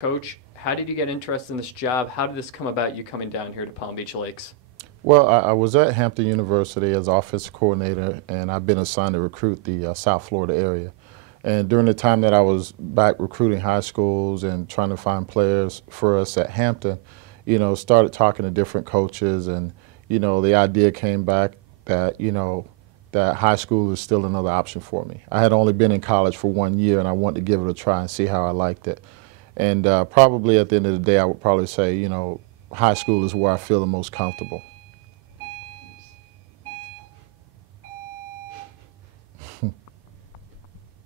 Coach, how did you get interested in this job? How did this come about, you coming down here to Palm Beach Lakes? Well, I was at Hampton University as offensive coordinator, and I've been assigned to recruit the South Florida area. And during the time that I was back recruiting high schools and trying to find players for us at Hampton, started talking to different coaches, and the idea came back that that high school is still another option for me. I had only been in college for 1 year, and I wanted to give it a try and see how I liked it. And probably at the end of the day, I would probably say, high school is where I feel the most comfortable. All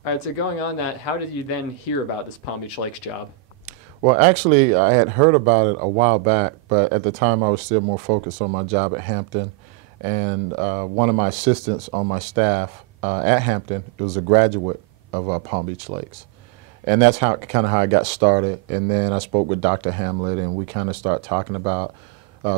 right, so going on that, how did you then hear about this Palm Beach Lakes job? Well, actually, I had heard about it a while back, but at the time I was still more focused on my job at Hampton. And one of my assistants on my staff at Hampton was a graduate of Palm Beach Lakes. And that's kind of how I got started. And then I spoke with Dr. Hamlet, and we kind of started talking about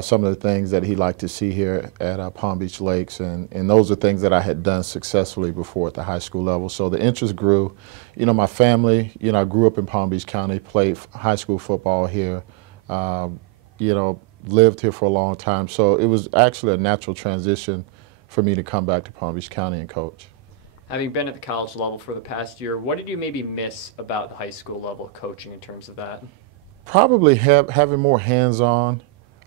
some of the things that he'd like to see here at Palm Beach Lakes. And those are things that I had done successfully before at the high school level. So the interest grew. My family, I grew up in Palm Beach County, played high school football here, lived here for a long time. So it was actually a natural transition for me to come back to Palm Beach County and coach. Having been at the college level for the past year, what did you maybe miss about the high school level coaching in terms of that? Probably having more hands-on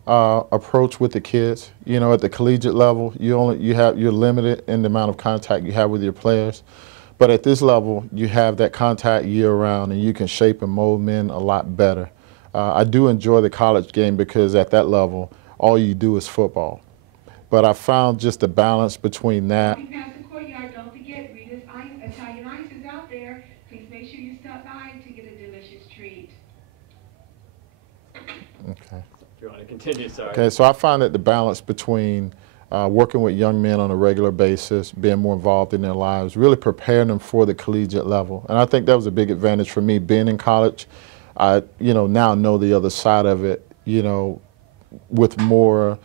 approach with the kids. At the collegiate level, you're limited in the amount of contact you have with your players. But at this level, you have that contact year-round, and you can shape and mold men a lot better. I do enjoy the college game because at that level, all you do is football. But I found just the balance between that. Don't forget, Rita's Italian Ice is out there. Please make sure you stop by to get a delicious treat. Okay. If you want to continue, sorry. Okay, so I find that the balance between working with young men on a regular basis, being more involved in their lives, really preparing them for the collegiate level. And I think that was a big advantage for me being in college. I, now know the other side of it, with more,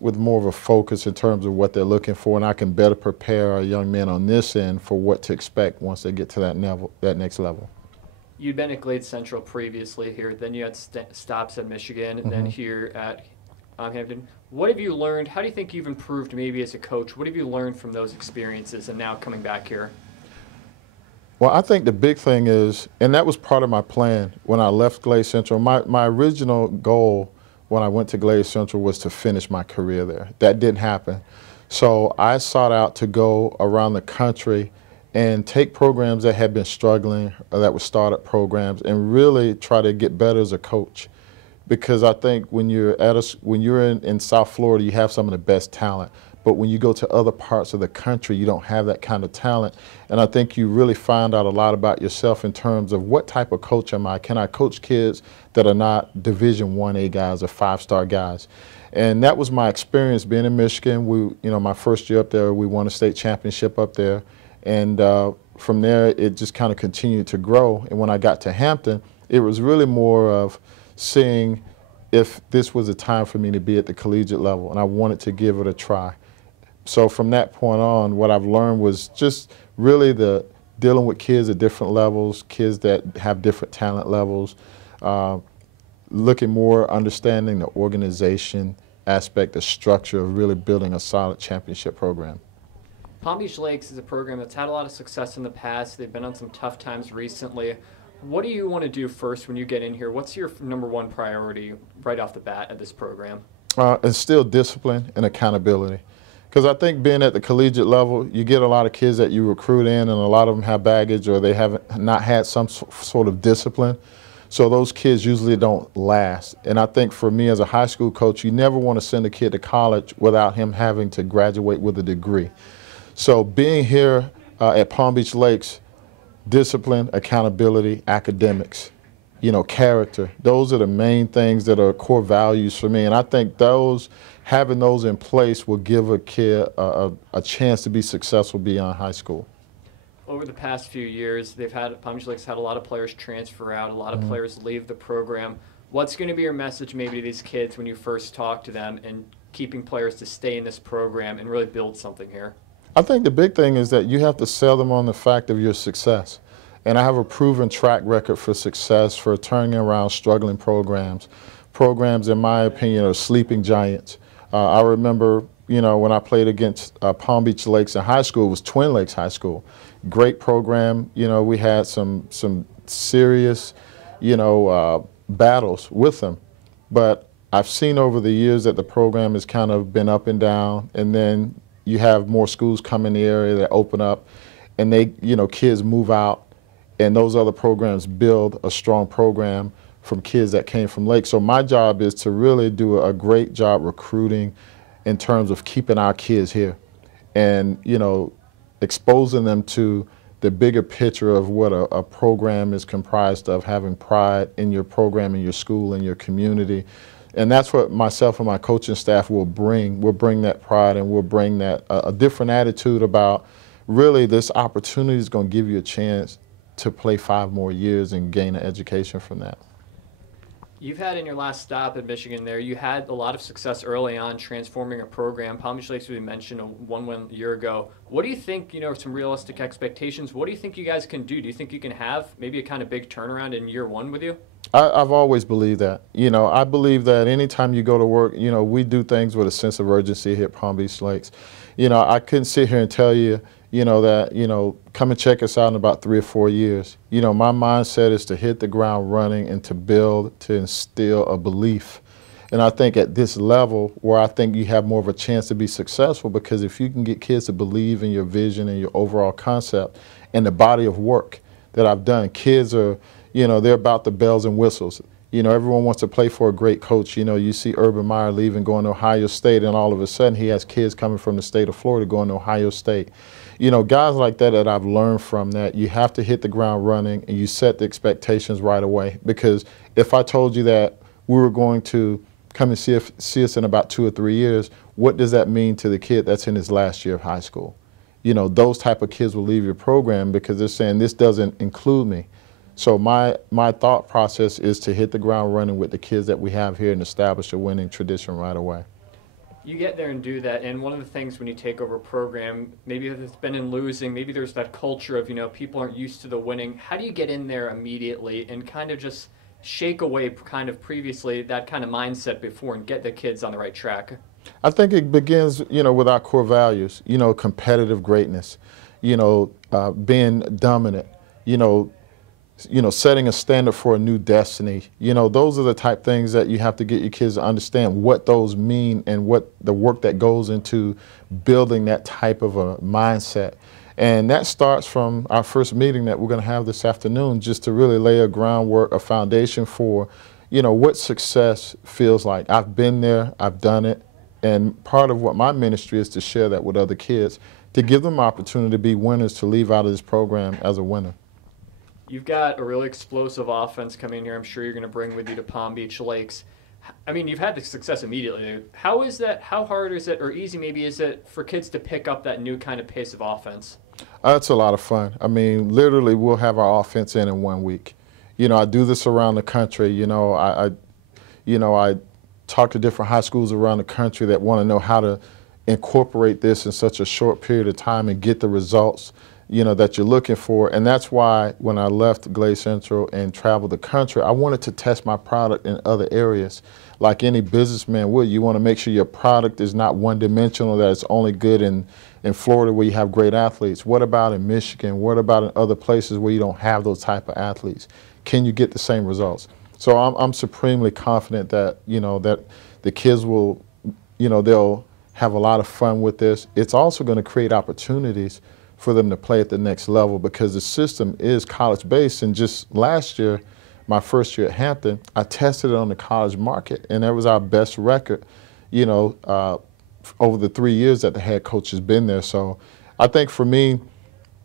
with more of a focus in terms of what they're looking for, and I can better prepare our young men on this end for what to expect once they get to that next level. You'd been at Glade Central previously here, then you had stops at Michigan, and then here at Hampton. What have you learned? How do you think you've improved maybe as a coach? What have you learned from those experiences and now coming back here? Well, I think the big thing is, and that was part of my plan when I left Glade Central, my original goal when I went to Glade Central was to finish my career there. That didn't happen. So I sought out to go around the country and take programs that had been struggling or that were startup programs and really try to get better as a coach. Because I think when you're in South Florida, you have some of the best talent. But when you go to other parts of the country, you don't have that kind of talent. And I think you really find out a lot about yourself in terms of what type of coach am I? Can I coach kids that are not Division 1A guys or 5-star guys? And that was my experience being in Michigan. My first year up there, we won a state championship up there. And from there, it just kind of continued to grow. And when I got to Hampton, it was really more of seeing if this was a time for me to be at the collegiate level, and I wanted to give it a try. So from that point on, what I've learned was just really dealing with kids at different levels, kids that have different talent levels, looking more understanding the organization aspect, the structure of really building a solid championship program. Palm Beach Lakes is a program that's had a lot of success in the past. They've been on some tough times recently. What do you want to do first when you get in here? What's your #1 priority right off the bat at this program? Instill discipline and accountability. Because I think being at the collegiate level, you get a lot of kids that you recruit in, and a lot of them have baggage or they have not had some sort of discipline. So those kids usually don't last. And I think for me as a high school coach, you never want to send a kid to college without him having to graduate with a degree. So being here at Palm Beach Lakes, discipline, accountability, academics, character, those are the main things that are core values for me. And I think having those in place will give a kid a chance to be successful beyond high school. Over the past few years, Palm Beach Lakes had a lot of players transfer out, a lot of players leave the program. What's going to be your message maybe to these kids when you first talk to them and keeping players to stay in this program and really build something here? I think the big thing is that you have to sell them on the fact of your success. And I have a proven track record for success for turning around struggling programs. Programs, in my opinion, are sleeping giants. I remember, when I played against Palm Beach Lakes in high school, it was Twin Lakes High School. Great program. We had some serious, battles with them. But I've seen over the years that the program has kind of been up and down, and then you have more schools come in the area that open up, and they, kids move out, and those other programs build a strong program from kids that came from Lake. So my job is to really do a great job recruiting in terms of keeping our kids here and, exposing them to the bigger picture of what a program is comprised of, having pride in your program, in your school, in your community. And that's what myself and my coaching staff will bring. We'll bring that pride, and we'll bring that a different attitude about really this opportunity is going to give you a chance to play 5 more years and gain an education from that. You've had in your last stop at Michigan there, you had a lot of success early on transforming a program. Palm Beach Lakes, we mentioned, one win a year ago. What do you think, some realistic expectations? What do you think you guys can do? Do you think you can have maybe a kind of big turnaround in year 1 with you? I've always believed that. I believe that anytime you go to work, we do things with a sense of urgency here at Palm Beach Lakes. I couldn't sit here and tell you, that, come and check us out in about 3 or 4 years. My mindset is to hit the ground running and to build, to instill a belief. And I think at this level where I think you have more of a chance to be successful, because if you can get kids to believe in your vision and your overall concept and the body of work that I've done, kids are, they're about the bells and whistles. Everyone wants to play for a great coach. You see Urban Meyer leaving, going to Ohio State, and all of a sudden he has kids coming from the state of Florida going to Ohio State. Guys like that I've learned from, that you have to hit the ground running and you set the expectations right away. Because if I told you that we were going to come and see us in about 2 or 3 years, what does that mean to the kid that's in his last year of high school? Those type of kids will leave your program because they're saying, this doesn't include me. So my thought process is to hit the ground running with the kids that we have here and establish a winning tradition right away. You get there and do that, and one of the things when you take over a program, maybe it's been in losing, maybe there's that culture of, people aren't used to the winning. How do you get in there immediately and kind of just shake away kind of previously that kind of mindset before and get the kids on the right track? I think it begins, with our core values, competitive greatness, being dominant, setting a standard for a new destiny. Those are the type things that you have to get your kids to understand what those mean and what the work that goes into building that type of a mindset. And that starts from our first meeting that we're going to have this afternoon, just to really lay a groundwork, a foundation for, what success feels like. I've been there, I've done it, and part of what my ministry is to share that with other kids, to give them opportunity to be winners, to leave out of this program as a winner. You've got a really explosive offense coming here. I'm sure you're going to bring with you to Palm Beach Lakes. I mean, you've had the success immediately. How is that? How hard is it, or easy maybe is it for kids to pick up that new kind of pace of offense? It's a lot of fun. I mean, literally, we'll have our offense in 1 week. I do this around the country. I talk to different high schools around the country that want to know how to incorporate this in such a short period of time and get the results that you're looking for. And that's why when I left Glaze Central and traveled the country, I wanted to test my product in other areas. Like any businessman would, you want to make sure your product is not one-dimensional, that it's only good in Florida where you have great athletes. What about in Michigan? What about in other places where you don't have those type of athletes? Can you get the same results? So I'm supremely confident that, that the kids will, they'll have a lot of fun with this. It's also going to create opportunities for them to play at the next level, because the system is college-based. And just last year, my first year at Hampton, I tested it on the college market, and that was our best record, over the 3 years that the head coach has been there. So I think for me,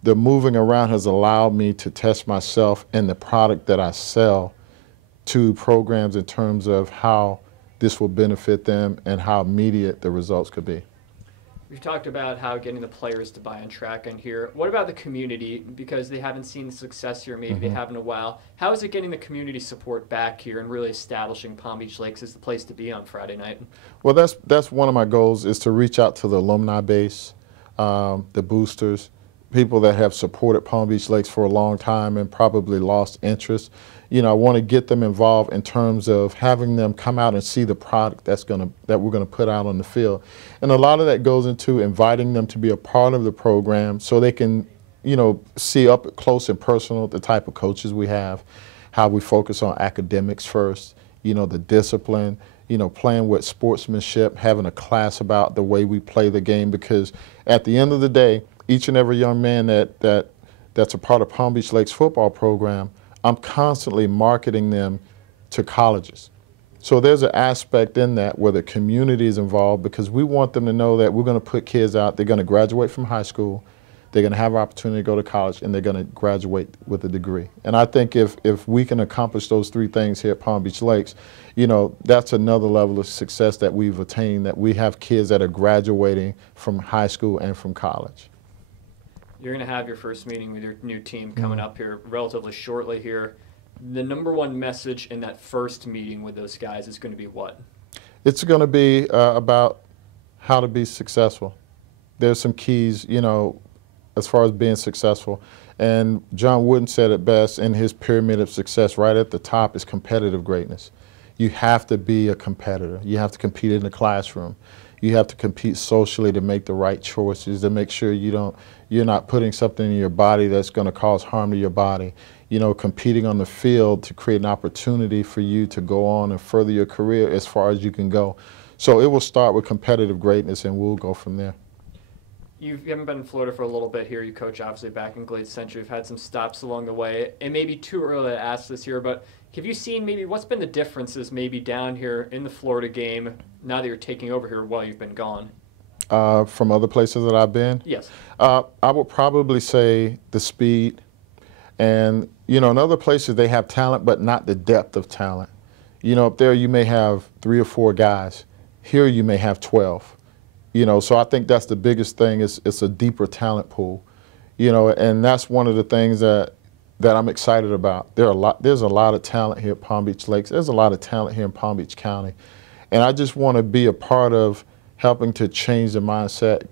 the moving around has allowed me to test myself and the product that I sell to programs in terms of how this will benefit them and how immediate the results could be. We've talked about how getting the players to buy on track in here. What about the community? Because they haven't seen the success here, maybe they haven't in a while. How is it getting the community support back here and really establishing Palm Beach Lakes as the place to be on Friday night? Well, that's one of my goals, is to reach out to the alumni base, the boosters, people that have supported Palm Beach Lakes for a long time and probably lost interest. You know, I want to get them involved in terms of having them come out and see the product that we're gonna put out on the field. And a lot of that goes into inviting them to be a part of the program so they can, you know, see up close and personal the type of coaches we have, how we focus on academics first, you know, the discipline, you know, playing with sportsmanship, having a class about the way we play the game, because at the end of the day, each and every young man that's a part of Palm Beach Lakes football program, I'm constantly marketing them to colleges. So there's an aspect in that where the community is involved, because we want them to know that we're going to put kids out, they're going to graduate from high school, they're going to have an opportunity to go to college, and they're going to graduate with a degree. And I think if we can accomplish those three things here at Palm Beach Lakes, you know, that's another level of success that we've attained, that we have kids that are graduating from high school and from college. You're going to have your first meeting with your new team coming up here relatively shortly here. The number one message in that first meeting with those guys is going to be what? It's going to be about how to be successful. There's some keys, you know, as far as being successful. And John Wooden said it best in his pyramid of success. Right at the top is competitive greatness. You have to be a competitor. You have to compete in the classroom. You have to compete socially to make the right choices, to make sure you're not putting something in your body that's going to cause harm to your body. You know, competing on the field to create an opportunity for you to go on and further your career as far as you can go. So it will start with competitive greatness, and we'll go from there. You haven't been in Florida for a little bit here. You coach obviously back in Glade Central. You've had some stops along the way. It may be too early to ask this here, but have you seen maybe what's been the differences maybe down here in the Florida game now that you're taking over here while you've been gone? From other places that I've been? Yes. I would probably say the speed. And, you know, in other places they have talent, but not the depth of talent. You know, up there you may have 3 or 4 guys. Here you may have 12. You know, so I think that's the biggest thing, is it's a deeper talent pool. You know, and that's one of the things that I'm excited about. There's a lot of talent here at Palm Beach Lakes. There's a lot of talent here in Palm Beach County. And I just want to be a part of helping to change the mindset,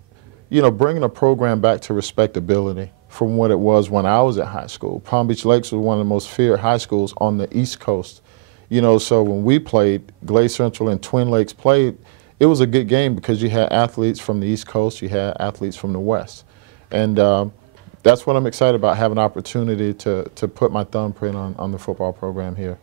you know, bringing a program back to respectability from what it was when I was at high school. Palm Beach Lakes was one of the most feared high schools on the East Coast. You know, so when we played, Glade Central and Twin Lakes played, it was a good game because you had athletes from the East Coast, you had athletes from the West. And that's what I'm excited about, having an opportunity to put my thumbprint on the football program here.